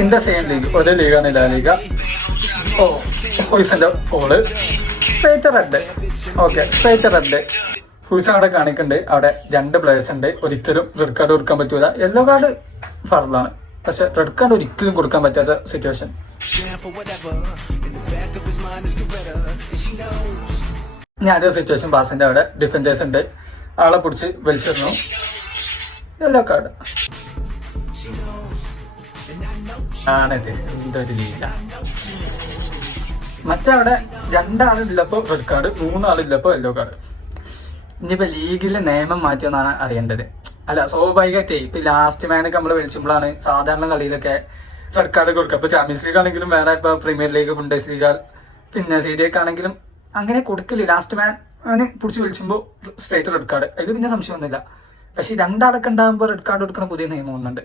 In the same league ഒരേ ലീഗാണ് La Liga. ഓ ഹുയിസിന്റെ foul. Straight red. Okay straight red. ഹൂസൻ അവിടെ കാണിക്കുന്നുണ്ട് അവിടെ രണ്ട് പ്ലേയേഴ്സ് ഉണ്ട്. ഒരിക്കലും റെഡ് കാർഡ് കൊടുക്കാൻ പറ്റൂല. യെല്ലോ കാർഡ് ഫർദാണ് പക്ഷെ റെഡ് കാർഡ് ഒരിക്കലും കൊടുക്കാൻ പറ്റാത്ത സിറ്റുവേഷൻ ഞാൻ അതേ സിറ്റുവേഷൻ ബാസിന്റെ അവിടെ. ഡിഫൻഡേഴ്സ് ഉണ്ട്. ആളെ പിടിച്ച് വലിച്ചിരുന്നു യെല്ലോ കാർഡ് ആണത് എന്തൊരു ലീല. മറ്റവിടെ രണ്ടാളില്ലപ്പോ റെഡ് കാർഡ് മൂന്നാളില്ലപ്പോ യെല്ലോ കാർഡ് ഇനിയിപ്പോ ലീഗിലെ നിയമം മാറ്റിയെന്നാണ് അറിയേണ്ടത്. അല്ല സ്വാഭാവികമായിട്ടേ ഇപ്പൊ ലാസ്റ്റ് മാനൊക്കെ നമ്മൾ വിളിച്ചുമ്പോഴാണ് സാധാരണ കളിയിലൊക്കെ റെഡ് കാർഡ് കൊടുക്കുക. ഇപ്പൊ ചാമ്പ്യൻസ് ലീഗ് ആണെങ്കിലും വേറെ ഇപ്പൊ പ്രീമിയർ ലീഗ് ബുണ്ടസ് ലീഗ് പിന്നെ സീരിയക്ക് ആണെങ്കിലും അങ്ങനെ കൊടുക്കില്ല? ലാസ്റ്റ് മാൻ അങ്ങനെ പിടിച്ച് വിളിച്ചുമ്പോൾ സ്ട്രേറ്റ് റെഡ് കാർഡ് അതിൽ പിന്നെ സംശയമൊന്നുമില്ല. പക്ഷെ രണ്ടാളൊക്കെ ഉണ്ടാകുമ്പോൾ റെഡ് കാർഡ് കൊടുക്കുന്ന പുതിയ നിയമം ഒന്നുണ്ട്.